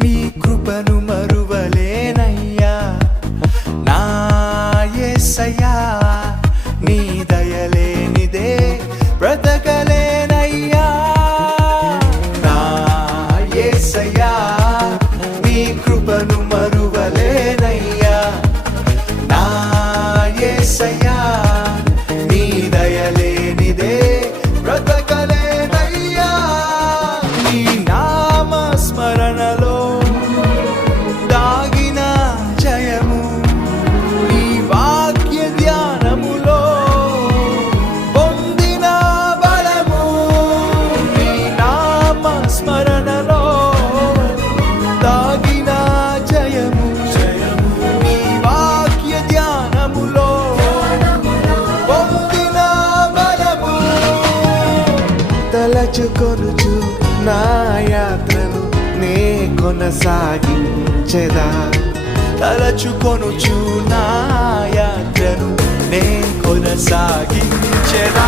నీ కృపను మరువలేనయ్యా నా యేసయ్యా నీ దయలేనిదే బ్రతకలేనయ్యా నా యేసయ్యా నీ కృపను మరువలేనయ్యా నా యేసయ్యా నీ దయలేనిదే బ్రతకలేనయ్యా నీ నామ స్మరణలో దాగిన జయము నీ వాక్య ధ్యానములో పొందిన బలము నీ నామ స్మరణలో దాగిన జయము నీ వాక్య ధ్యానములో పొందిన బలము తలచుకొనుచు నా యాత్రను నే కొనసాగించెదా తలచుకొనుచు నా యాత్రను నే కొనసాగించెదా